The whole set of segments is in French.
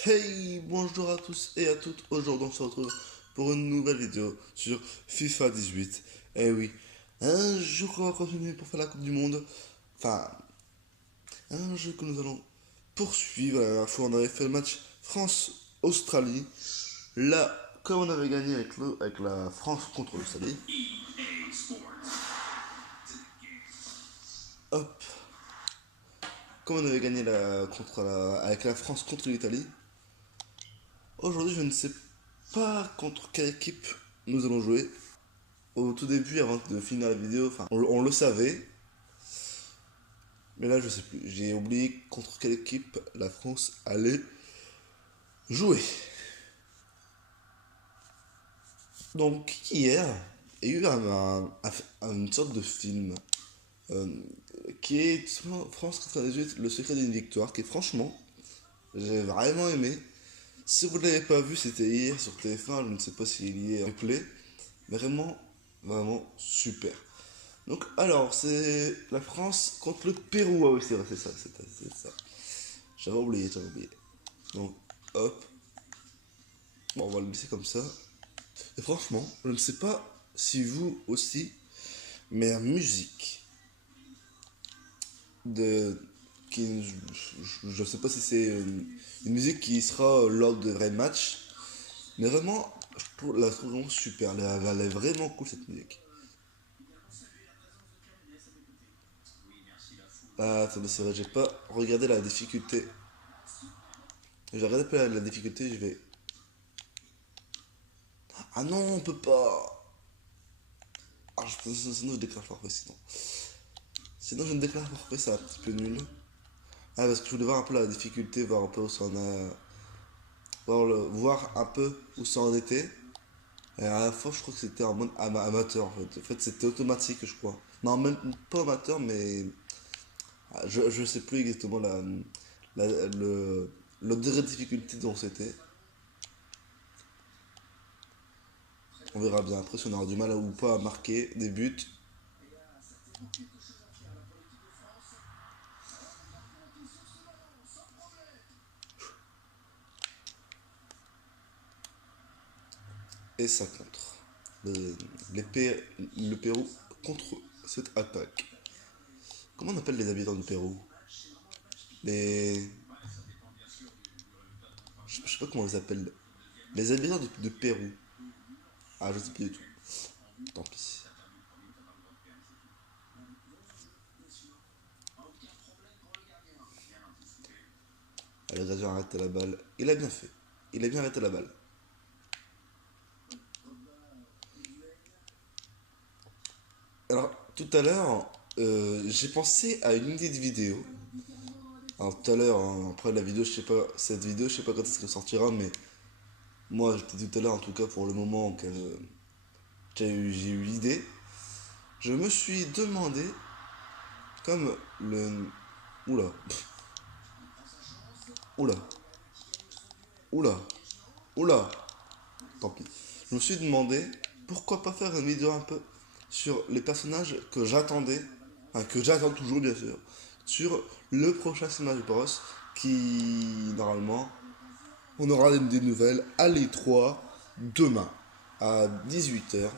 Hey, bonjour à tous et à toutes. Aujourd'hui, on se retrouve pour une nouvelle vidéo sur FIFA 18. Eh oui, un jeu qu'on va continuer pour faire la Coupe du Monde. Enfin, un jeu que nous allons poursuivre. La dernière fois, on avait fait le match France-Australie. Là, comme on avait gagné avec la France contre l'Australie, hop, comme on avait gagné avec la France contre l'Italie, aujourd'hui, je ne sais pas contre quelle équipe nous allons jouer. Au tout début, avant de finir la vidéo, enfin, on le savait, mais là, je sais plus. J'ai oublié contre quelle équipe la France allait jouer. Donc, hier, il y a eu une sorte de film euh, qui est tout simplement France 98, Le secret d'une victoire, qui est franchement, j'ai vraiment aimé. Si vous ne l'avez pas vu, c'était hier sur TF1, je ne sais pas s'il y est en replay, mais vraiment, vraiment super. Donc, alors, c'est la France contre le Pérou. Ah oui, c'est vrai, c'est ça. J'avais oublié. Donc, hop. Bon, on va le laisser comme ça. Et franchement, je ne sais pas si vous aussi, mais la musique de. Qui, je sais pas si c'est une musique qui sera lors de vrais matchs, mais vraiment, la trouve vraiment super. Elle est vraiment cool cette musique. Ah, attendez, c'est vrai, j'ai pas regardé la difficulté. J'ai regardé pas la difficulté, je vais. Ah non, on peut pas. Ah, sinon je déclare forfait, sinon. Sinon je ne déclare forfait, c'est un petit peu nul. Ah, parce que je voulais voir un peu la difficulté, voir un peu où ça en a. Voir un peu où ça en était. Et à la fois, je crois que c'était en mode amateur en fait. En fait, c'était automatique, je crois. Non, même pas amateur, mais. Je sais plus exactement la, le degré de difficulté dont c'était. On verra bien après si on aura du mal ou pas à marquer des buts. Et ça contre. Le, le Pérou contre cette attaque. Comment on appelle les habitants du Pérou? Les. Je sais pas comment on les appelle. Les habitants de Pérou. Ah, je sais plus du tout. Tant pis. Ah, le gardien a arrêté la balle. Il a bien fait. Il a bien arrêté la balle. Alors, tout à l'heure, j'ai pensé à une idée de vidéo. Alors, tout à l'heure, hein, après la vidéo, je sais pas, cette vidéo, je sais pas quand est-ce qu'elle sortira, mais moi, je t'ai dit tout à l'heure, en tout cas, pour le moment j'ai eu l'idée, je me suis demandé, comme le. Oula, oula, oula, oula, tant pis. Je me suis demandé pourquoi pas faire une vidéo un peu sur les personnages que j'attendais, enfin que j'attends toujours bien sûr, sur le prochain Smash Bros. Qui normalement on aura des nouvelles à l'E3 demain à 18 h.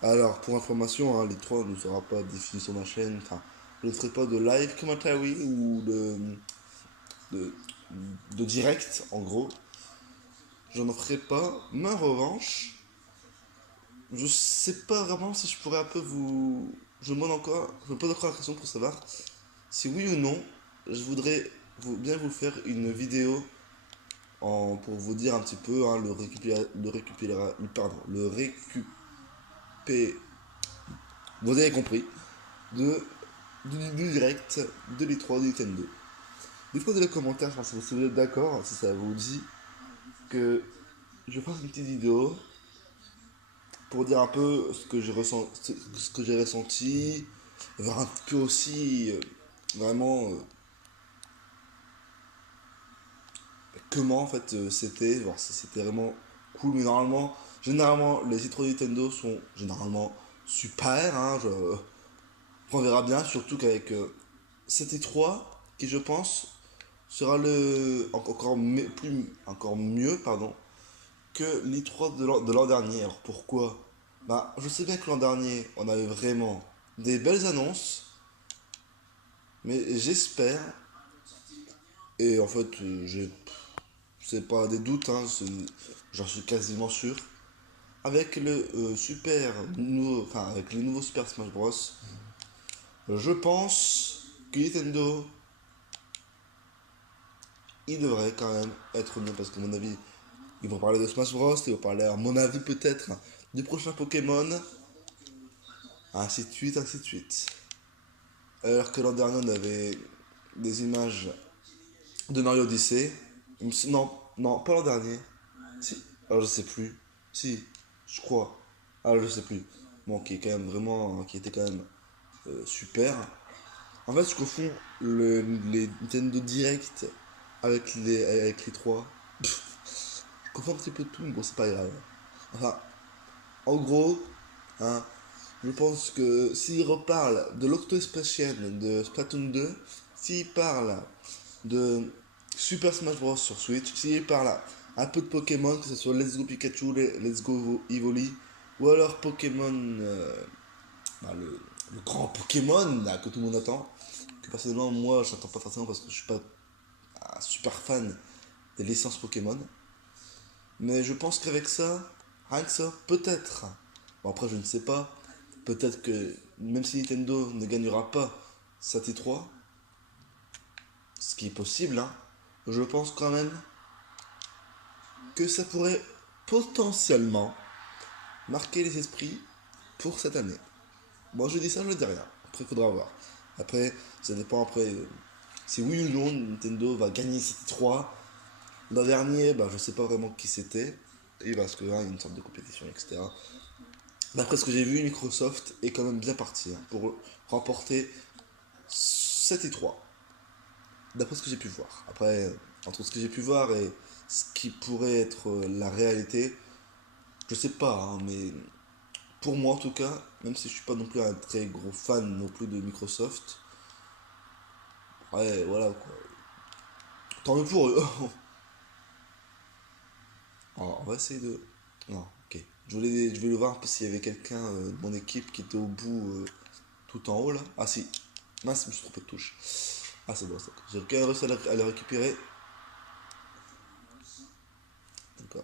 Alors pour information, hein, l'E3 ne sera pas diffusé sur ma chaîne, enfin je ne ferai pas de live commentary ou de, de direct en gros. Je n'en ferai pas. Mais en revanche, je sais pas vraiment si je pourrais un peu vous. Je me pose encore la question pour savoir si oui ou non, je voudrais bien vous faire une vidéo pour vous dire un petit peu hein, le récupérer, vous avez compris, de, du direct de l'E3 de Nintendo. Dites-moi dans les commentaires si vous êtes d'accord, si ça vous dit que je fasse une petite vidéo pour dire un peu ce que j'ai ressenti, voir un peu aussi vraiment comment en fait c'était, voir si c'était vraiment cool. Mais normalement, généralement, les titres Nintendo sont généralement super. Hein, on verra bien, surtout qu'avec cet E3 qui, je pense, sera encore mieux, pardon, que l'E3 de l'an dernier. Alors pourquoi? Bah, je sais bien que l'an dernier, on avait vraiment des belles annonces, mais j'espère, et en fait, c'est pas des doutes, hein, j'en suis quasiment sûr, avec avec les nouveaux Super Smash Bros, je pense que Nintendo, il devrait quand même être mieux, parce que à mon avis, ils vont parler de Smash Bros, ils vont parler, à mon avis, peut-être du prochain Pokémon, ainsi de suite, ainsi de suite. Alors que l'an dernier, on avait des images de Mario Odyssey. Non, non, pas l'an dernier. Si. Alors je sais plus. Si, je crois. Alors je sais plus. Bon, qui était quand même super. En fait, je confonds les Nintendo Direct avec les 3. Je confonds un petit peu tout, mais bon, c'est pas grave. Enfin, en gros, hein, je pense que s'il reparle de l'Octospatian de Splatoon 2, s'il parle de Super Smash Bros sur Switch, s'il parle un peu de Pokémon, que ce soit Let's Go Pikachu, Let's Go Evoli, ou alors Pokémon, le grand Pokémon là, que tout le monde attend, que personnellement moi je n'attends pas forcément parce que je suis pas un super fan des licences Pokémon, mais je pense qu'avec ça, rien que ça, peut-être, bon après je ne sais pas, peut-être que même si Nintendo ne gagnera pas sa T3, ce qui est possible, hein, je pense quand même que ça pourrait potentiellement marquer les esprits pour cette année. Bon, je dis ça, je dis rien. Après, il faudra voir. Après, ça dépend après si oui ou non Nintendo va gagner cette 3. L'an dernier, bah, je sais pas vraiment qui c'était. Et parce que il y a une sorte de compétition, etc. D'après ce que j'ai vu, Microsoft est quand même bien parti hein, pour remporter cette 3. D'après ce que j'ai pu voir. Après, entre ce que j'ai pu voir et ce qui pourrait être la réalité, je sais pas, hein, mais pour moi en tout cas, même si je suis pas non plus un très gros fan non plus de Microsoft, ouais, voilà quoi. Tant mieux pour eux. Alors, on va essayer de. Non, ok. Je voulais voir un peu s'il y avait quelqu'un de mon équipe qui était au bout tout en haut là. Ah si. Mince, je me suis trompé de touche. Ah c'est bon, ça. J'ai quand même réussi à le récupérer. D'accord.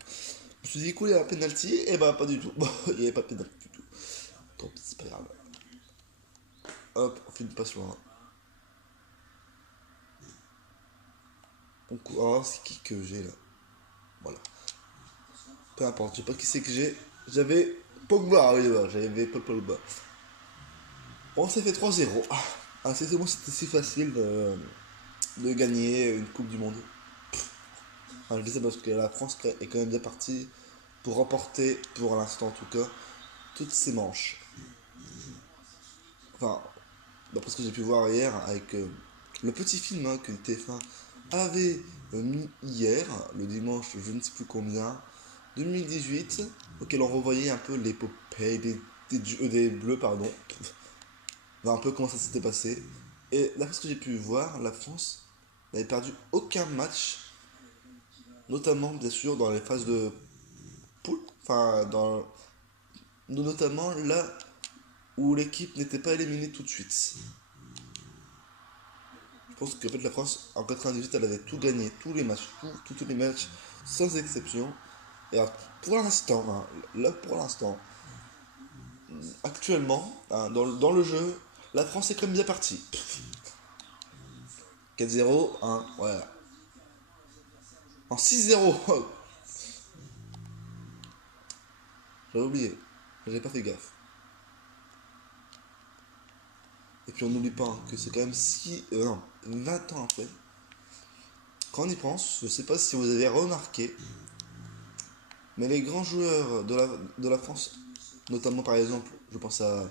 Je me suis dit, cool, il y a un penalty. Et bah, pas du tout. Bon, il n'y avait pas de penalty du tout. Tant pis, c'est pas grave. Hop, on fait une passe loin. Oh, c'est qui que j'ai là? Voilà. Peu importe, je sais pas qui c'est que j'ai. J'avais Pogba, ah oui, voilà, j'avais Paul Pogba. Bon, ça fait 3-0. Ah, c'est bon, c'était si facile de gagner une Coupe du Monde. Ah, je dis ça parce que la France est quand même bien partie pour remporter, pour l'instant en tout cas, toutes ses manches. Enfin, d'après ce que j'ai pu voir hier, avec le petit film hein, que TF1 avait mis hier, le dimanche, je ne sais plus combien, 2018, auquel on revoyait un peu l'épopée des Bleus, pardon. Un peu comment ça s'était passé. Et d'après ce que j'ai pu voir, la France n'avait perdu aucun match, notamment bien sûr dans les phases de poule, notamment là où l'équipe n'était pas éliminée tout de suite. Je pense qu'en fait la France en 98 elle avait tout gagné, tous les matchs, tous les matchs sans exception. Et alors, pour l'instant, hein, là pour l'instant, actuellement, hein, dans le jeu, la France est quand même bien partie. 4-0, 1, voilà. En 6-0. J'avais oublié. J'avais pas fait gaffe. Et puis on n'oublie pas hein, que c'est quand même 20 ans après. Quand on y pense, je sais pas si vous avez remarqué, mais les grands joueurs de la France, notamment par exemple, je pense à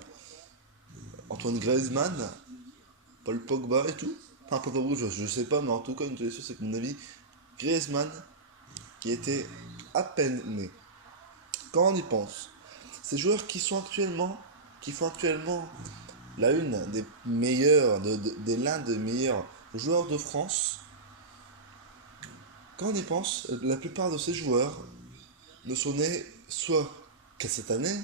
Antoine Griezmann, Paul Pogba et tout. Enfin, Paul Pogba, je sais pas, mais en tout cas, une chose, c'est que mon avis, Griezmann, qui était à peine né. Quand on y pense, ces joueurs qui font actuellement la une des meilleurs, des l'un des meilleurs joueurs de France, quand on y pense, la plupart de ces joueurs ne sont nés soit qu'à cette année,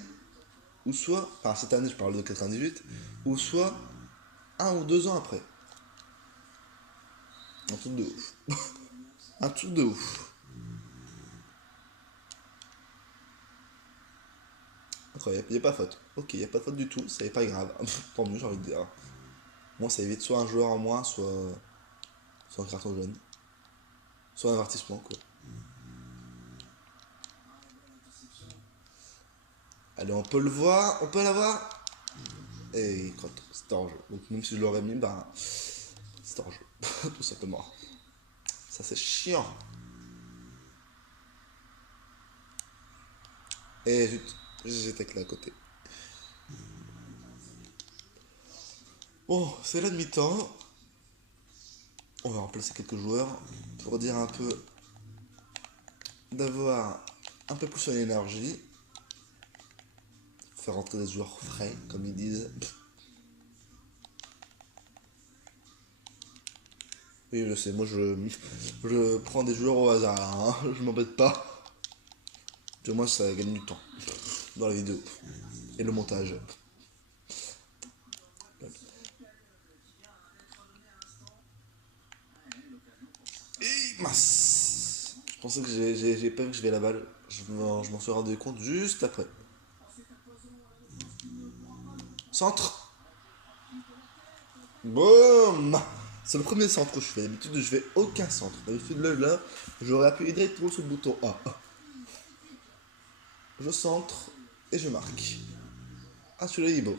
ou soit, enfin cette année je parle de 98, ou soit 1 ou 2 ans après. Un truc de ouf. Un truc de ouf. Incroyable, il n'y a pas faute. Ok, il n'y a pas de faute du tout, c'est pas grave. Tant mieux, j'ai envie de dire. Moi, ça évite soit un joueur en moins, soit un carton jaune. Soit un avertissement, quoi. Allez, on peut le voir, on peut l'avoir. Et quand c'est hors jeu. Donc même si je l'aurais mis, ben c'est hors jeu. Tout simplement. Ça c'est chiant. Et zut, j'étais que là à côté. Bon, c'est la demi-temps. On va remplacer quelques joueurs pour dire un peu d'avoir un peu plus d'énergie. Faire rentrer des joueurs frais, comme ils disent. Oui, je sais, moi je prends des joueurs au hasard, hein. Je m'embête pas. Au moins ça gagne du temps dans la vidéo. Et le montage. Et mince. Je pensais que j'ai pas vu que je vais la balle. Je m'en suis rendu compte juste après. Centre. Boum. C'est le premier centre que je fais. D'habitude, je fais aucun centre. D'habitude, là, j'aurais appuyé directement sur le bouton A. Je centre et je marque. Ah, celui-là, il est beau.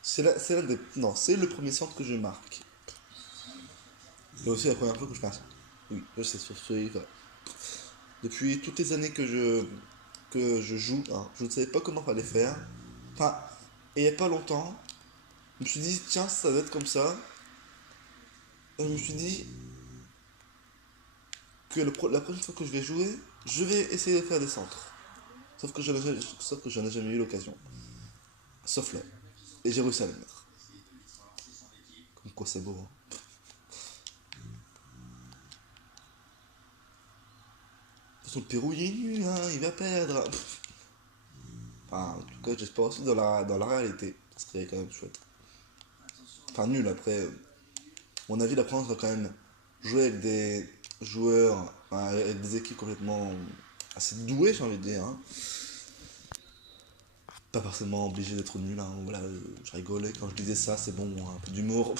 C'est l'un des... Non, c'est le premier centre que je marque. C'est aussi la première fois que je passe. Oui, je sais, sur celui-là. Depuis toutes les années que je joue, hein, je ne savais pas comment fallait faire. Enfin, et il n'y a pas longtemps, je me suis dit, tiens, ça va être comme ça. Et je me suis dit que la prochaine fois que je vais jouer, je vais essayer de faire des centres. Sauf que j'en ai jamais eu l'occasion. Sauf là. Et j'ai réussi à le mettre. Comme quoi c'est beau. Hein. De toute façon, le Pérou, il est nul, hein, il va perdre. Enfin, en tout cas, j'espère aussi dans la réalité. Ce serait quand même chouette. Enfin, nul après. Mon avis, la France va quand même jouer avec des joueurs, enfin, avec des équipes complètement assez douées, j'ai envie de dire. Hein. Pas forcément obligé d'être nul. Hein. Voilà, je rigolais quand je disais ça, c'est bon, un peu d'humour.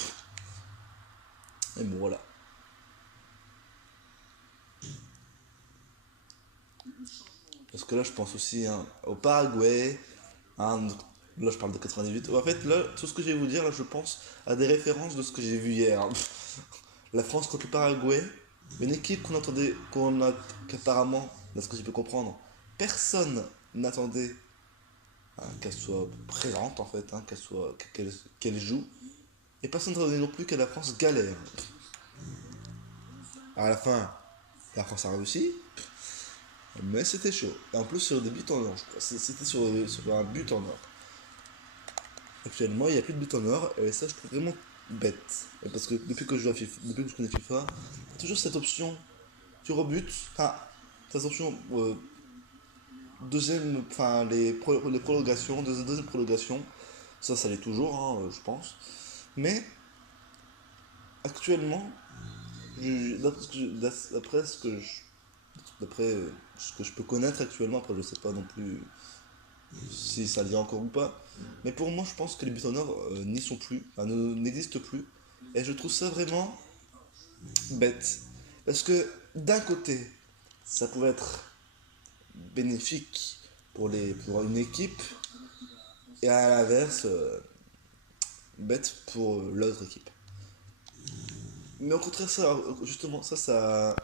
Et bon, voilà. Parce que là, je pense aussi hein, au Paraguay. Hein, là, je parle de 98. En fait, là, tout ce que je vais vous dire, là, je pense à des références de ce que j'ai vu hier. La France contre le Paraguay. Une équipe qu'apparemment, de ce que j'ai pu comprendre, personne n'attendait hein, qu'elle soit présente en fait, hein, qu'elle joue. Et personne n'attendait non plus que la France galère. À la fin, la France a réussi, mais c'était chaud. Et en plus sur des buts en or, je crois. C'était sur un but en or. Actuellement, il n'y a plus de but en or, et ça je trouve vraiment bête. Parce que depuis que je joue à FIFA, depuis que je connais FIFA, il y a toujours cette option, tu rebutes, enfin, cette option deuxième, enfin les prolongations, deuxième prolongation, ça l'est toujours, hein, je pense. Mais actuellement, d'après ce que je peux connaître actuellement, après je sais pas non plus si ça l'est encore ou pas, mais pour moi je pense que les buts en or n'y sont plus, enfin, n'existent plus, et je trouve ça vraiment bête, parce que d'un côté, ça pouvait être bénéfique pour une équipe, et à l'inverse, bête pour l'autre équipe. Mais au contraire, ça, justement, ça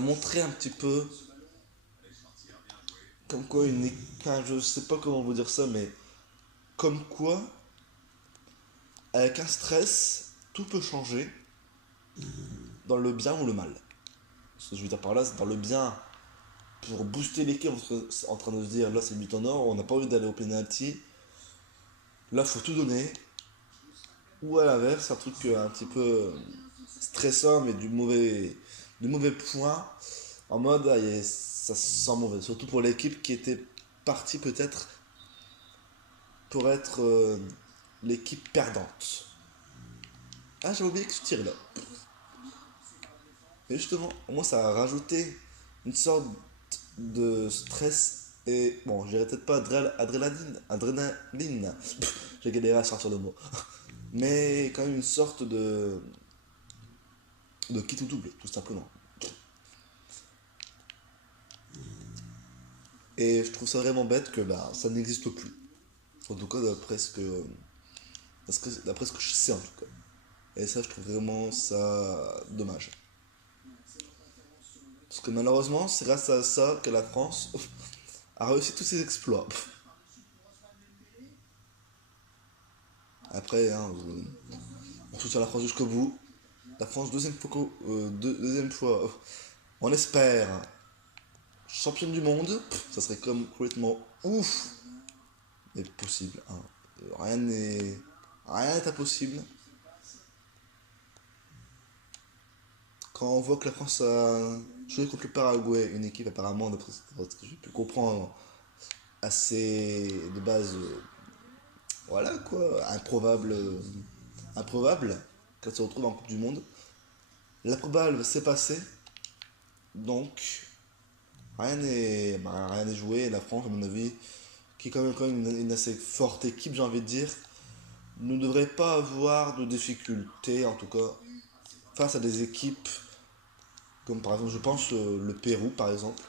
montrait un petit peu comme quoi enfin, je sais pas comment vous dire ça, mais comme quoi, avec un stress, tout peut changer dans le bien ou le mal. Ce que je veux dire par là, c'est dans le bien pour booster l'équipe en train de se dire là c'est le but en or, on n'a pas envie d'aller au penalty, là faut tout donner. Ou à l'inverse, un truc un petit peu stressant mais du mauvais, de mauvais points. En mode, ah, ça sent mauvais. Surtout pour l'équipe qui était partie peut-être pour être l'équipe perdante. Ah, j'ai oublié que je tire là. Mais justement, au moins ça a rajouté une sorte de stress et bon, je dirais peut-être pas adrénaline. J'ai galéré à sortir le mot. Mais quand même une sorte de quitte ou double, tout simplement. Et je trouve ça vraiment bête que bah, ça n'existe plus. En tout cas, d'après ce que je sais en tout cas. Et ça, je trouve vraiment ça dommage. Parce que malheureusement, c'est grâce à ça que la France a réussi tous ses exploits. Après, hein, on soutient la France jusqu'au bout. La France, deuxième fois, on espère, championne du monde. Ça serait comme complètement ouf. Mais possible, hein. Rien n'est rien n'est impossible. Quand on voit que la France a joué contre le Paraguay, une équipe apparemment, d'après ce que j'ai pu comprendre, assez de base, voilà quoi, improbable, qu'elle se retrouve en Coupe du Monde. L'improbable s'est passé, donc rien n'est joué. La France, à mon avis, qui est quand même une assez forte équipe, j'ai envie de dire, ne devrait pas avoir de difficultés, en tout cas, face à des équipes comme par exemple, je pense, le Pérou, par exemple,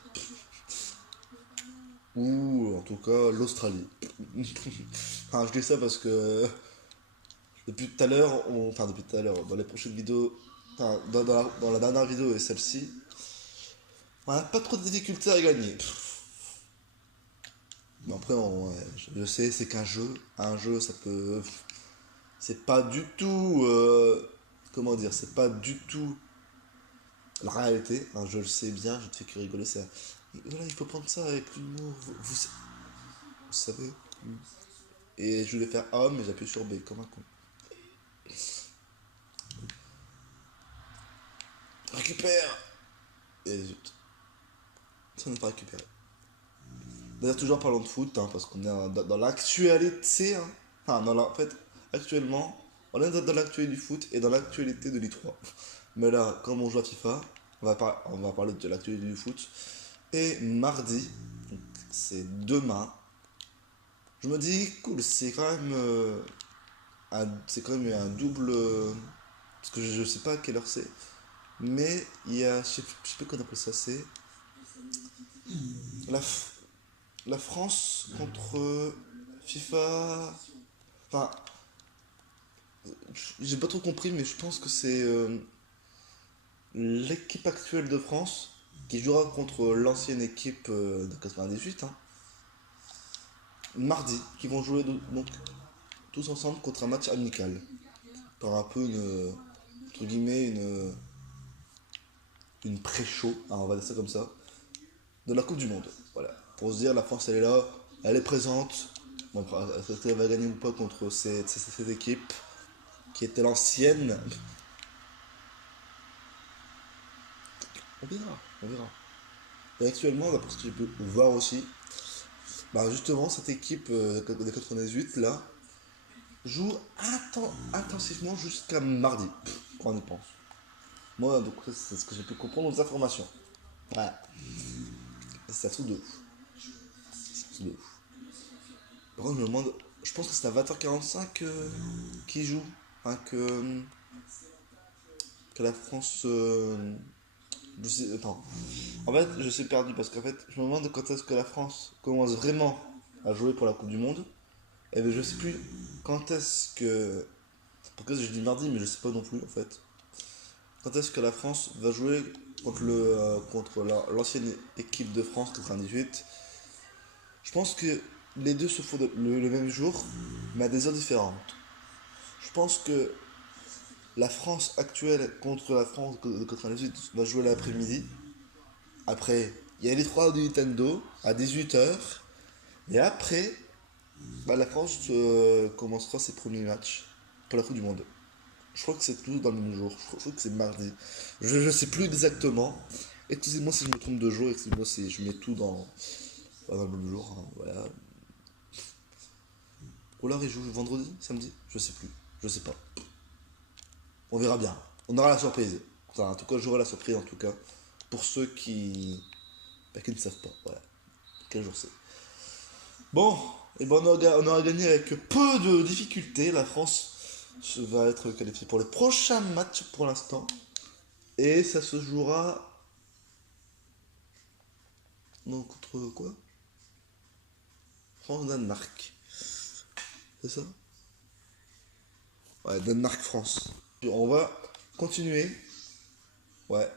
ou en tout cas l'Australie. Enfin, je dis ça parce que depuis tout à l'heure, enfin depuis tout à l'heure, dans les prochaines vidéos, enfin, dans la dernière vidéo et celle-ci, on n'a pas trop de difficultés à gagner. Mais après, ouais, je sais, c'est qu'un jeu. Un jeu, ça peut. C'est pas du tout. Comment dire? C'est pas du tout la réalité. Hein, je le sais bien, je te fais que rigoler. Voilà, il faut prendre ça avec l'humour. Vous savez. Et je voulais faire A, mais j'appuie sur B, comme un con. Récupère! Et zut, ça n'est pas récupéré. D'ailleurs, toujours parlant de foot, hein, parce qu'on est dans l'actualité. Hein. Enfin, en fait, actuellement, on est dans l'actualité du foot et dans l'actualité de l'I3. Mais là, comme on joue à FIFA, on va parler de l'actualité du foot. Et mardi, donc c'est demain, je me dis, cool, c'est quand même un double. Parce que je sais pas à quelle heure c'est. Mais il y a, je sais pas qu'on appelle ça, c'est la, la France contre FIFA. Enfin, j'ai pas trop compris, mais je pense que c'est l'équipe actuelle de France qui jouera contre l'ancienne équipe de 98, hein, mardi, qui vont jouer donc tous ensemble contre un match amical. Par un peu entre guillemets, une pré-show, hein, on va dire ça comme ça, de la Coupe du Monde. Voilà. Pour se dire, la France, elle est là, elle est présente. Bon, est-ce qu'elle va gagner ou pas contre cette équipe qui était l'ancienne? On verra, on verra. Et actuellement, d'après ce que j'ai pu voir aussi, bah justement, cette équipe des 98 là joue intensivement jusqu'à mardi, quand on y pense. Moi, donc, c'est ce que j'ai pu comprendre aux informations. Ouais. Et c'est un truc de ouf. C'est un truc de ouf. Par contre, je me demande, je pense que c'est à 20h45 qui joue. Enfin, que la France. Attends. En fait, je suis perdu parce qu'en fait, je me demande quand est-ce que la France commence vraiment à jouer pour la Coupe du Monde. Et bien, je sais plus quand est-ce que. Pourquoi je dis mardi, mais je sais pas non plus en fait. Quand est-ce que la France va jouer contre l'ancienne équipe de France 98? Je pense que les deux se font le même jour, mais à des heures différentes. Je pense que la France actuelle contre la France de 98 va jouer l'après-midi. Après, il y a les trois du Nintendo à 18h. Et après, bah, la France commencera ses premiers matchs pour la Coupe du Monde. Je crois que c'est tout dans le même jour. Je crois que c'est mardi. Je sais plus exactement. Excusez-moi si je me trompe de jour. Excusez-moi si je mets tout dans le même jour. Hein, voilà. Ou alors il joue vendredi, samedi? Je sais plus. Je sais pas. On verra bien. On aura la surprise. Enfin, en tout cas, j'aurai la surprise en tout cas. Pour ceux qui ne savent pas. Voilà. Quel jour c'est. Bon, et ben on aura gagné avec peu de difficultés. La France va être qualifiée pour le prochain match pour l'instant. Et ça se jouera. Non, contre quoi? France-Danemark. C'est ça? Ouais, Danemark-France. On va continuer. Ouais.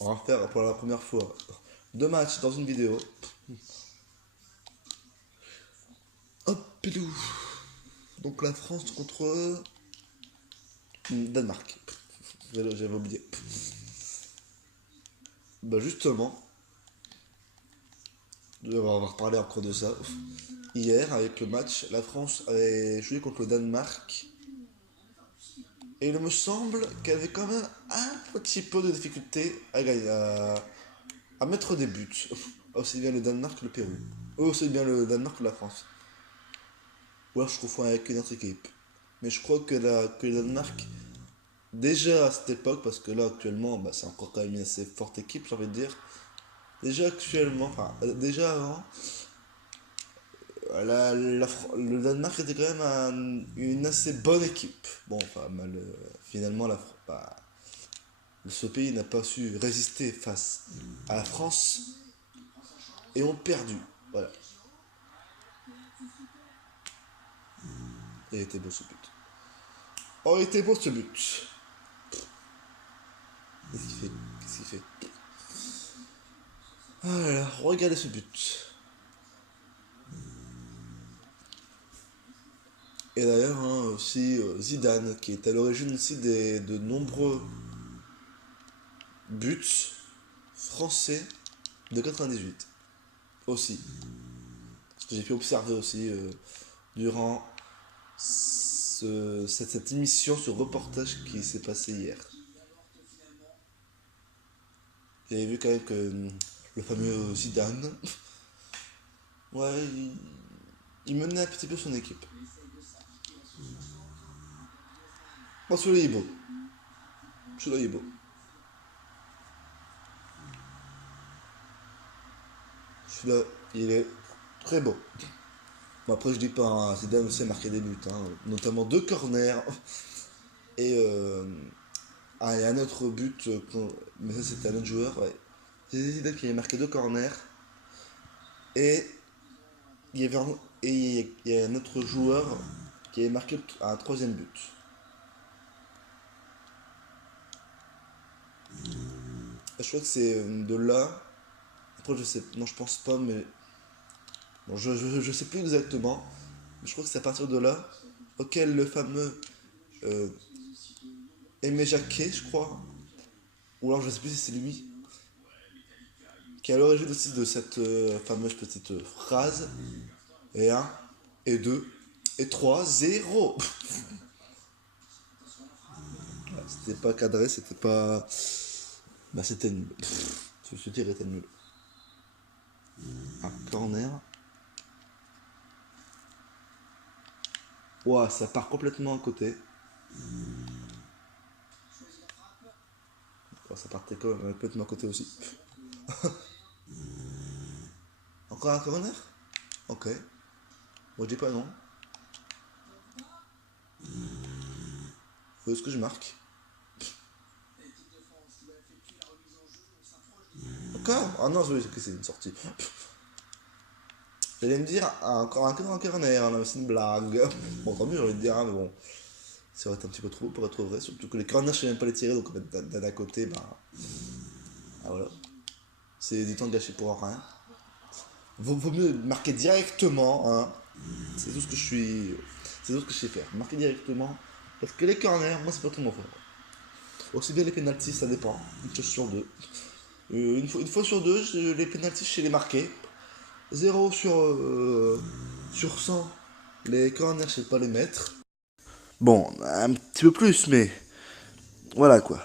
On va faire pour la première fois 2 matchs dans une vidéo. Hop, pilou. Donc la France contre Danemark. J'avais oublié. Bah justement, on va reparler encore de ça. Hier, avec le match, la France avait joué contre le Danemark. Et il me semble qu'elle avait quand même un petit peu de difficulté à gagner, à mettre des buts. Aussi bien le Danemark que le Pérou. Aussi bien le Danemark que la France. Ou alors je confonds avec une autre équipe. Mais je crois que le Danemark, déjà à cette époque, parce que là actuellement, bah, c'est encore quand même une assez forte équipe, j'ai envie de dire. Déjà actuellement, enfin, déjà avant, le Danemark était quand même une assez bonne équipe. Bon, enfin, finalement, bah, ce pays n'a pas su résister face à la France et ont perdu. Voilà. Il était beau ce but. Oh, il était beau ce but. Qu'est-ce qu'il fait? Qu'est-ce qu'il fait? Ah là là, regardez ce but. Et d'ailleurs, hein, aussi Zidane, qui est à l'origine aussi de nombreux buts français de 98. Aussi. Ce que j'ai pu observer aussi durant cette émission, ce reportage qui s'est passé hier. J'avais vu quand même que le fameux Zidane, ouais, il menait un petit peu son équipe. Bon, celui-là il est beau. Celui-là il est beau. Celui-là, il est très beau. Bon, après, je dis pas, hein, Zidane aussi a marqué des buts, hein, notamment 2 corners. Et il y a un autre but, mais ça c'était un autre joueur. Ouais. C'est Zidane qui avait marqué 2 corners. Et il y avait il y a un autre joueur qui avait marqué un troisième but. Je crois que c'est de là. Après, je sais, non, je pense pas, mais bon, je sais plus exactement. Mais je crois que c'est à partir de là auquel le fameux euh, Aimé Jacquet, je crois, ou alors je sais plus si c'est lui, qui est à l'origine aussi de cette fameuse petite phrase. Et 1, et 2, et 3, 0. C'était pas cadré, c'était pas. Bah, c'était nul. Ce tir était nul. Un corner. Ouah, ça part complètement à côté. Ouah, ça partait quand même complètement à côté aussi. Encore un corner? Ok. Moi je dis pas non. Faut ce que je marque. Encore? Ah non, c'est une sortie. J'allais me dire encore un corner, hein, c'est une blague. Bon, tant mieux, j'ai envie de dire, hein, mais bon. Ça aurait été un petit peu trop pour être vrai, surtout que les corners, je sais même pas les tirer, donc d'un côté, bah. Ah voilà. C'est du temps gâché pour rien. Vaut mieux marquer directement, hein. C'est tout ce que je suis. C'est tout ce que je sais faire. Marquer directement. Parce que les corners, moi, c'est pas tout mon frère. Aussi bien les pénaltys, ça dépend. Une chose sur deux. Une fois sur deux, les pénaltys, je sais les marquer. 0 sur 100. Les corners, je sais pas les mettre. Bon, un petit peu plus, mais voilà quoi.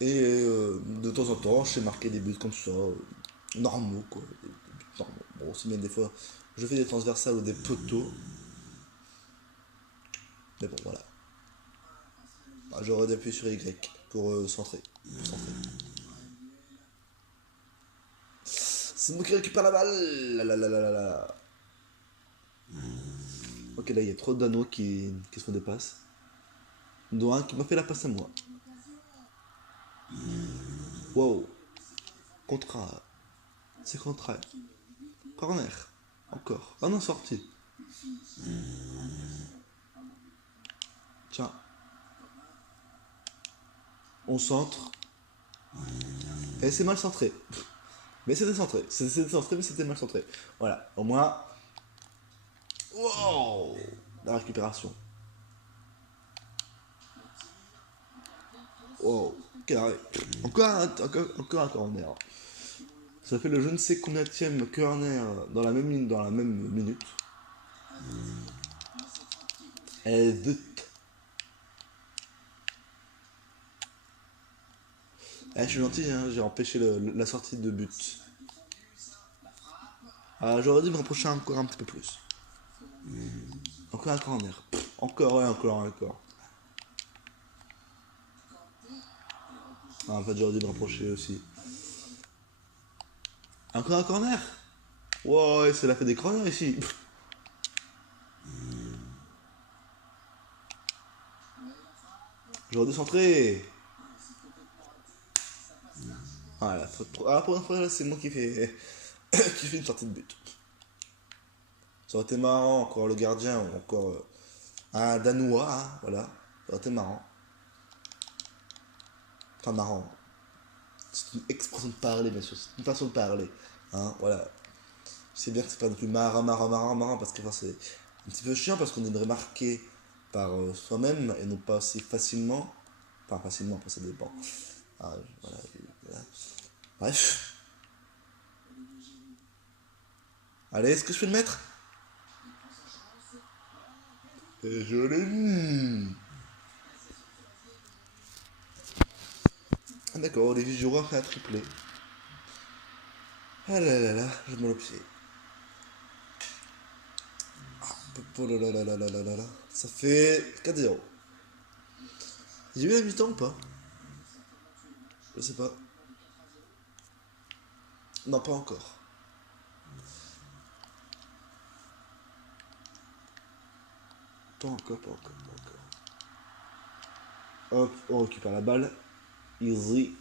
Et de temps en temps, je sais marquer des buts comme ça, normaux quoi. Des buts normaux. Bon, aussi bien des fois, je fais des transversales ou des poteaux. Mais bon, voilà. Ah, j'aurais dû appuyer sur Y pour centrer. Pour centrer. C'est moi qui récupère la balle. La. Ok, là, il y a trop de Danois qui se font des passes. Dont un qui m'a fait la passe à moi. Wow. Contrat. C'est contrat. Corner. Encore. Ah non, sorti. Tiens. On centre. Et c'est mal centré. Mais c'était centré. C'était centré, mais c'était mal centré. Voilà. Au moins. Wow. La récupération. Wow. Carré. Encore un corner. Ça fait le je ne sais combienième corner dans la même minute. Et de... Eh, je suis gentil, hein, j'ai empêché la sortie de but. Ah, j'aurais dû me rapprocher encore un petit peu plus. Encore un corner. Encore, ouais, encore. Ah, en fait, j'aurais dû me rapprocher aussi. Encore un corner. Ouais, c'est la fait des corners ici. J'aurais dû centrer. Ah, pour une fois, là, c'est moi qui fais, qui fait une sortie de but. Ça aurait été marrant, encore le gardien, ou encore un Danois, hein, voilà. Ça aurait été marrant. Enfin, marrant. C'est une expression de parler, bien sûr. C'est une façon de parler. Hein, voilà. C'est bien que c'est pas non plus marrant, parce que enfin, c'est un petit peu chiant, parce qu'on aimerait marquer par soi-même et non pas si facilement. Enfin, facilement, après ça dépend. Ah, voilà. Bref. Allez, est-ce que je peux le mettre? Et je l'ai mis. Ah, d'accord, Olivier Giroud a fait un triplé. Ah là là là, je me le pied. Oh là là là là là là là là. Ça fait 4-0. Il y a eu la mi-temps ou pas? Je sais pas. Non, pas encore. Pas encore. Hop, on récupère la balle. Easy.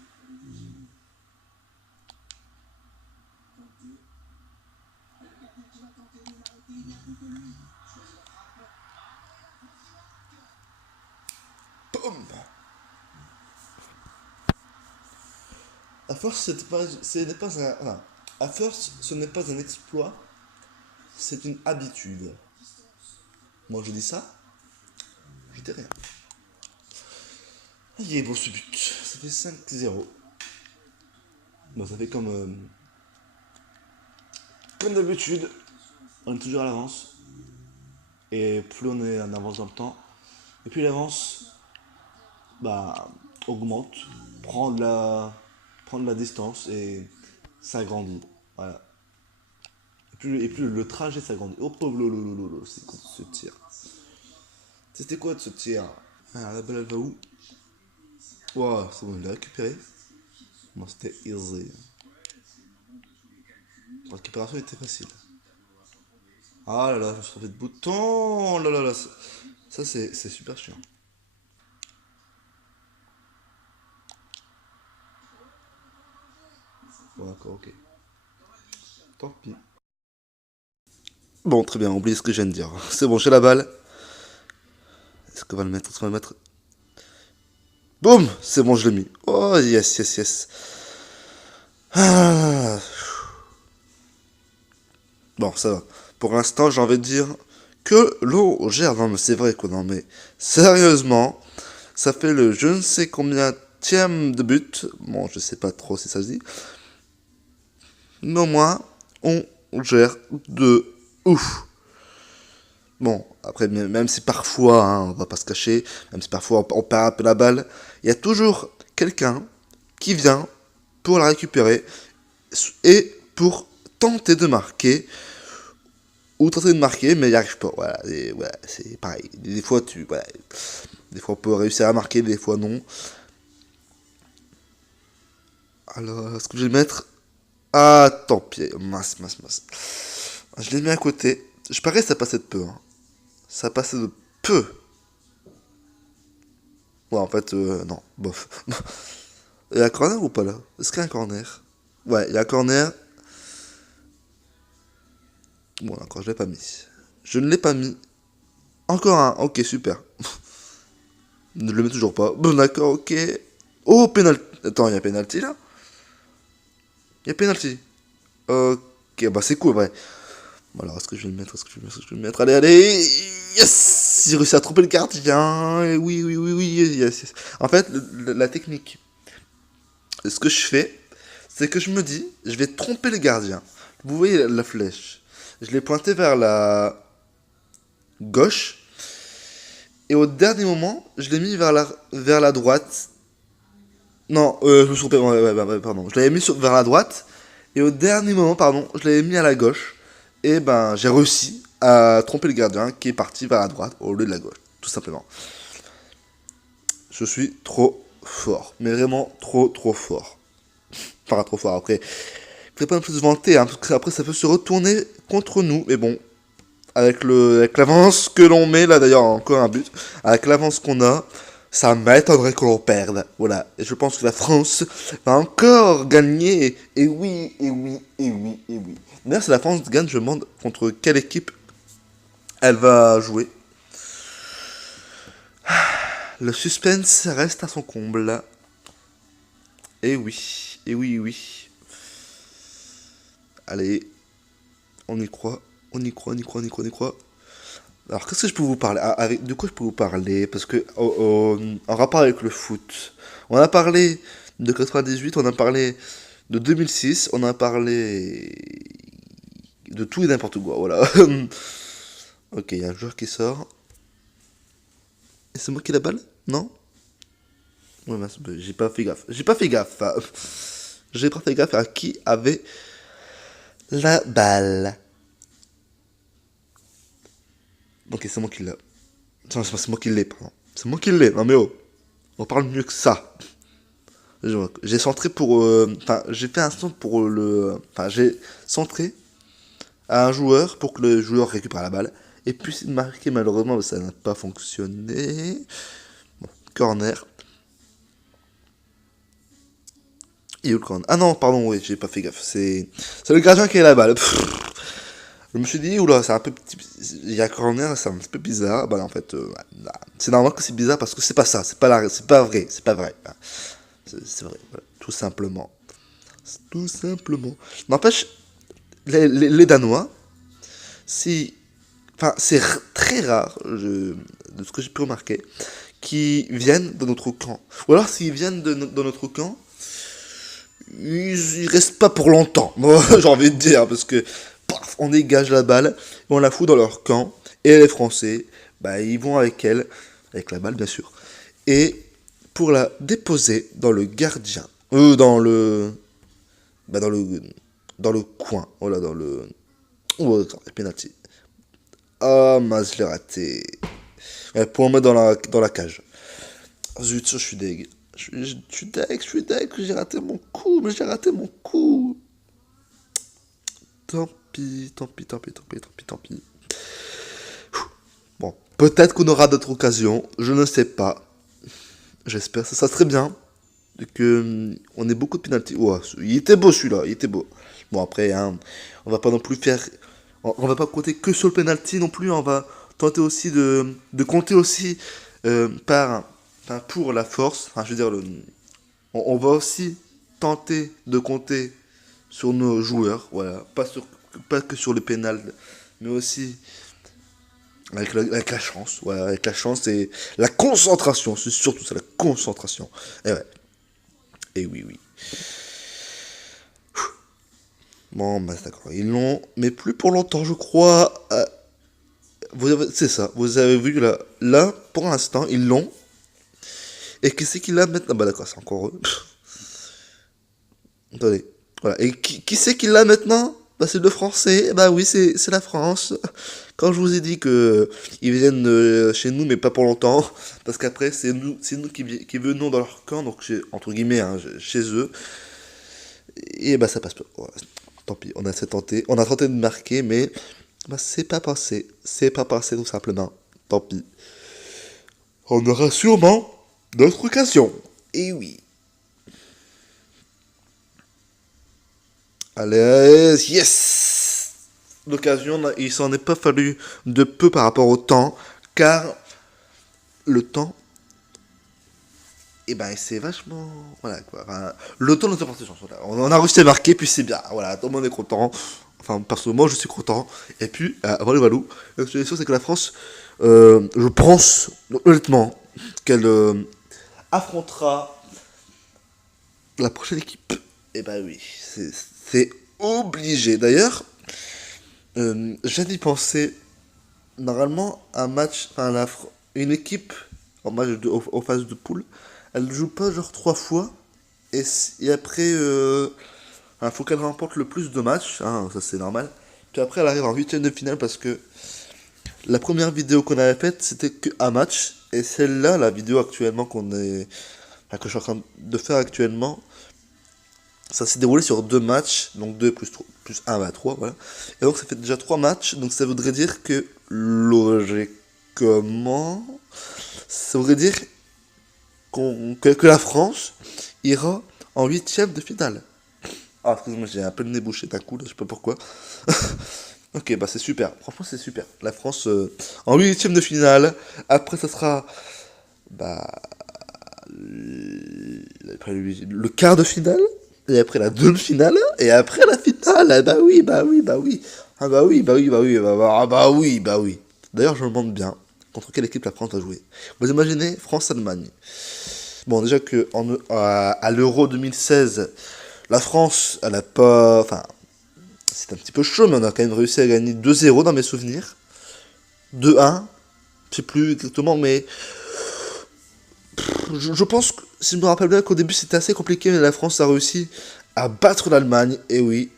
Boum. À force, ce n'est pas un. Enfin, à force, ce n'est pas un exploit, c'est une habitude. Moi, je dis ça, je dis rien. Il est beau ce but. Ça fait 5-0. Bon, ça fait comme d'habitude, on est toujours à l'avance. Et plus on est en avance dans le temps, et puis l'avance bah, augmente, prend de la distance et s'agrandit. Voilà. Et plus le trajet s'agrandit. Oh pauvre lolo, c'est quoi ce tir? C'était quoi de ce tir? Ah, la balle elle va où? Wow, c'est bon, il l'a récupéré. Bon, c'était easy. La récupération était facile. Ah là là, je me suis trompé de bouton. Oh là là là, ça c'est super chiant. Bon, d'accord, ok. Tant pis. Bon, très bien, oublie ce que je viens de dire. C'est bon, j'ai la balle. Est-ce qu'on va le mettre? Est-ce qu'on va le mettre? Boum! C'est bon, je l'ai mis. Oh, yes. Ah. Bon, ça va. Pour l'instant, j'ai envie de dire que l'on gère. Non, mais c'est vrai, quoi. Non, mais sérieusement, ça fait le je ne sais combien de but. Bon, je sais pas trop si ça se dit. Mais au moins, on gère de ouf. Bon, après, même si parfois, hein, on va pas se cacher, même si parfois on perd un peu la balle, il y a toujours quelqu'un qui vient pour la récupérer et pour tenter de marquer ou tenter de marquer, mais il n'y arrive pas. Voilà, et voilà, c'est pareil. Des fois, voilà, des fois on peut réussir à marquer, des fois non. Alors, est-ce que je vais le mettre? Ah, tant pis, mince. Je l'ai mis à côté. Je parie que ça passait de peu. Hein. Ça passait de peu. Ouais, en fait, non, bof. Il y a un corner ou pas là? Est-ce qu'il y a un corner? Ouais, il y a un corner. Bon, d'accord, je l'ai pas mis. Je ne l'ai pas mis. Encore un, ok, super. Ne le mets toujours pas. Bon, d'accord, ok. Oh, penalty. Attends, il y a penalty là? Il y a penalty. Ok, bah c'est cool, ouais. Bon, alors, est-ce que je vais le mettre? Est-ce que je vais le mettre? Allez. Yes! J'ai réussi à tromper le gardien. Oui, yes. En fait, la technique, ce que je fais, c'est que je me dis, je vais tromper le gardien. Vous voyez la flèche? Je l'ai pointée vers la gauche. Et au dernier moment, je l'ai mis vers la droite. Non, je me suis trompé, pardon. Je l'avais mis vers la droite. Et au dernier moment, pardon, je l'avais mis à la gauche. Et ben, j'ai réussi à tromper le gardien qui est parti vers la droite au lieu de la gauche. Tout simplement. Je suis trop fort. Mais vraiment trop fort. Enfin, trop fort. Après, il ne faut pas non plus se vanter, hein, parce qu'après, ça peut se retourner contre nous. Mais bon, avec l'avance que l'on met, là d'ailleurs, encore un but. Avec l'avance qu'on a, ça m'étonnerait que l'on perde. Voilà. Et je pense que la France va encore gagner. Et oui. D'ailleurs, si la France gagne, je me demande contre quelle équipe elle va jouer. Le suspense reste à son comble. Et oui. Allez, on y croit. On y croit. Alors, qu'est-ce que je peux vous parler? De quoi je peux vous parler? Parce que, en rapport avec le foot, on a parlé de 98, on a parlé de 2006, on a parlé de tout et n'importe quoi, voilà. Ok, il y a un joueur qui sort. Et c'est moi qui ai la balle? Non? Ouais, j'ai pas fait gaffe. J'ai pas fait gaffe à qui avait la balle. Ok, c'est moi qui l'ai. Non, c'est moi qui l'ai, pardon. C'est moi qui l'ai, non mais oh. On parle mieux que ça. J'ai centré pour. Enfin, j'ai fait un centre pour le. Enfin, j'ai centré à un joueur pour que le joueur récupère la balle. Et puis c'est marqué, malheureusement, ça n'a pas fonctionné. Bon, corner. Et le corner. Ah non, pardon, oui, j'ai pas fait gaffe. C'est le gardien qui a la balle. Je me suis dit, oula, c'est un peu petit. Il y a corner, c'est un petit peu bizarre. Bah, en fait, c'est normal que c'est bizarre parce que c'est pas ça. C'est pas vrai. C'est vrai, voilà, tout simplement. Tout simplement. N'empêche, les Danois, si. Enfin, très rare, de ce que j'ai pu remarquer, qui viennent de notre camp. Ou alors, s'ils viennent de notre camp, ils restent pas pour longtemps. Moi, j'ai envie de dire, parce que, paf, on dégage la balle, et on la fout dans leur camp, et les Français, bah, ils vont avec elle, avec la balle, bien sûr, et pour la déposer dans le gardien, bah, dans le coin, voilà, dans le, oh, attends, penalty. Ah, mince, je l'ai raté. Ouais, pour en mettre dans la cage. Zut, je suis deg. Je suis deg, j'ai raté mon coup. Tant pis. Bon, peut-être qu'on aura d'autres occasions, je ne sais pas. J'espère, ça serait bien. Que on ait beaucoup de pénalty. Oh, il était beau celui-là, il était beau. Bon après, hein, on va pas non plus faire, on va pas compter que sur le penalty non plus. On va tenter aussi de compter aussi enfin, pour la force. Enfin, je veux dire, on va aussi tenter de compter sur nos joueurs. Voilà, pas que sur le pénal, mais aussi avec la chance. Voilà, avec la chance et la concentration. C'est surtout ça, la concentration. Et ouais. Et oui. Bon, bah d'accord, ils l'ont, mais plus pour longtemps, je crois. C'est ça, vous avez vu là, pour l'instant, ils l'ont. Et qui c'est qui l'a maintenant? Bah d'accord, c'est encore eux. Attendez. Voilà. Et qui c'est qui l'a maintenant? Bah c'est le français. Bah oui, c'est la France. Quand je vous ai dit que ils viennent chez nous, mais pas pour longtemps, parce qu'après c'est nous qui venons dans leur camp, donc entre guillemets, hein, chez eux. Et bah ça passe pas. Ouais, tant pis, on a tenté de marquer, mais bah c'est pas passé tout simplement. Tant pis. On aura sûrement d'autres occasions. Et oui. Allez, yes! L'occasion, il s'en est pas fallu de peu par rapport au temps, car le temps, c'est vachement. Voilà quoi. Enfin, le temps nous a porté chance. Voilà. On a réussi à marquer, puis c'est bien. Voilà, tout le monde est content. Enfin, personnellement, je suis content. Et puis, voilà, voilà. La solution, c'est que la France, je pense, honnêtement, qu'elle affrontera la prochaine équipe. Et bah oui, c'est obligé. D'ailleurs, j'ai d'y penser. Normalement, un match, enfin, une équipe en match aux phases de poule, elle joue pas genre 3 fois. Et après, il faut qu'elle remporte le plus de matchs, hein, ça c'est normal. Puis après, elle arrive en huitième de finale parce que la première vidéo qu'on avait faite, c'était qu'un match. Et celle-là, la vidéo actuellement enfin, que je suis en train de faire actuellement, ça s'est déroulé sur 2 matchs, donc 2 plus 1, bah 3, voilà. Et donc ça fait déjà 3 matchs, donc ça voudrait dire que, logiquement, ça voudrait dire que la France ira en huitième de finale. Ah, excuse-moi, j'ai un peu le nez bouché d'un coup, là, je sais pas pourquoi. Ok, bah c'est super, franchement c'est super. La France en huitième de finale, après ça sera bah, le quart de finale, et après la demi-finale, et après la finale. Ah bah oui, bah oui, bah oui. Ah bah oui, bah oui, bah oui, ah bah oui, bah oui. D'ailleurs, je me demande bien contre quelle équipe la France va jouer. Vous imaginez France-Allemagne. Bon, déjà que à l'Euro 2016, la France, elle a pas. Enfin, c'est un petit peu chaud, mais on a quand même réussi à gagner 2-0 dans mes souvenirs. 2-1, je sais plus exactement, mais je pense que, si je me rappelle bien, qu'au début c'était assez compliqué, mais la France a réussi à battre l'Allemagne. Et oui,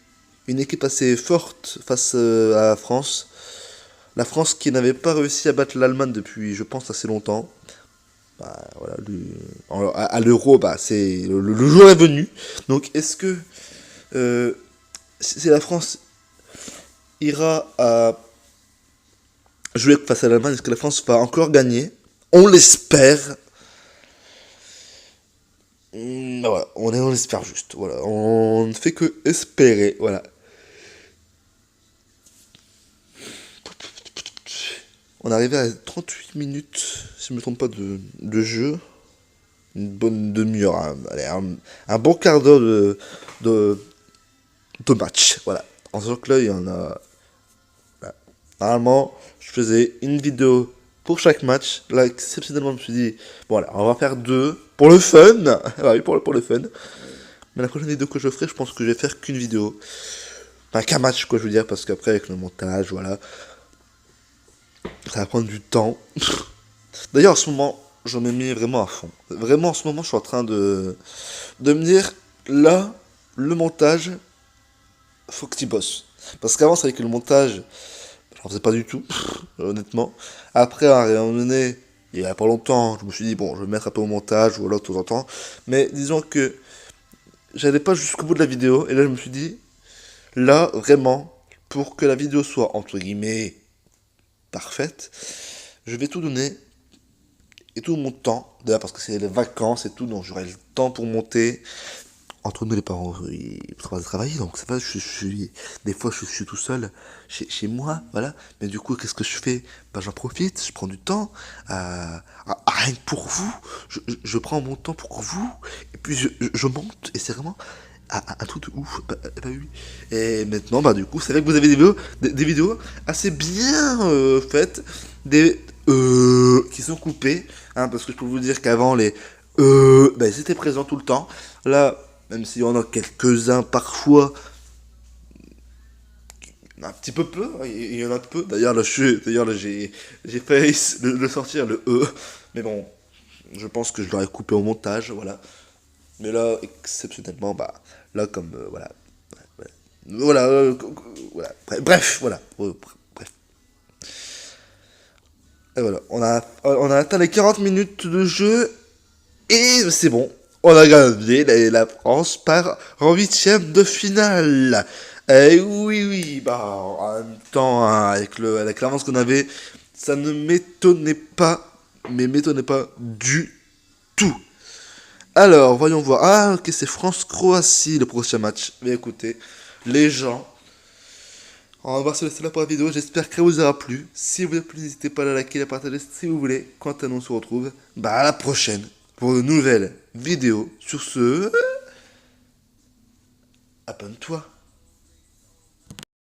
une équipe assez forte face à la France. La France qui n'avait pas réussi à battre l'Allemagne depuis, je pense, assez longtemps. Bah, voilà, à l'Euro, bah, le jour est venu. Donc, est-ce que si la France ira à jouer face à l'Allemagne, est-ce que la France va encore gagner? On l'espère. Voilà, on espère juste. Voilà, on ne fait que espérer. Voilà. On est arrivé à 38 minutes, si je ne me trompe pas, de jeu. Une bonne demi-heure. Hein. Allez, un bon quart d'heure de match. Voilà. En sachant que là, il y en a. Voilà. Normalement, je faisais une vidéo pour chaque match. Là, exceptionnellement, je me suis dit, bon, voilà, on va faire 2 pour le fun. Ah oui, pour le fun. Mais la prochaine vidéo que je ferai, je pense que je vais faire qu'une vidéo. Enfin, qu'un match, quoi, je veux dire, parce qu'après, avec le montage, voilà. Ça va prendre du temps. D'ailleurs, en ce moment, je me mets vraiment à fond. Vraiment, en ce moment, je suis en train de me dire, là, le montage, faut que tu bosses. Parce qu'avant, c'est vrai que le montage, j'en faisais pas du tout, honnêtement. Après, à un moment donné, il y a pas longtemps, je me suis dit, bon, je vais me mettre un peu au montage, voilà, de temps en temps. Mais disons que j'allais pas jusqu'au bout de la vidéo, et là, je me suis dit, là, vraiment, pour que la vidéo soit, entre guillemets, parfaite, je vais tout donner, et tout mon temps, d'ailleurs parce que c'est les vacances et tout, donc j'aurai le temps pour monter. Entre nous, les parents, ils travailler, donc ça va, des fois je suis tout seul chez moi, voilà. Mais du coup, qu'est-ce que je fais? Bah, j'en profite, je prends du temps, rien que pour vous, je prends mon temps pour vous, et puis je monte, et c'est vraiment un truc de ouf. Bah oui. Et maintenant, bah du coup, c'est vrai que vous avez des vidéos assez bien faites, qui sont coupées, hein, parce que je peux vous dire qu'avant les bah, ils étaient présents tout le temps. Là, même s'il y en a quelques-uns parfois, Un petit peu, il y en a peu. D'ailleurs, là, j'ai failli le sortir, le E. Mais bon, je pense que je l'aurais coupé au montage, voilà. Mais là, exceptionnellement, bah, là, comme, voilà. Voilà, voilà. Bref, voilà. Bref. Et voilà, on a atteint les 40 minutes de jeu. Et c'est bon. On a gagné. La France part en huitième de finale. Et oui, oui, bah, en même temps, hein, avec l'avance qu'on avait, ça ne m'étonnait pas, mais m'étonnait pas du tout. Alors, voyons voir. Ah, ok, c'est France-Croatie le prochain match. Mais écoutez, les gens, on va se laisser là pour la vidéo. J'espère qu'elle vous aura plu. Si vous avez plu, n'hésitez pas à la liker, à la partager si vous voulez. Quant à nous, on se retrouve bah, à la prochaine pour de nouvelles vidéos. Sur ce, abonne-toi.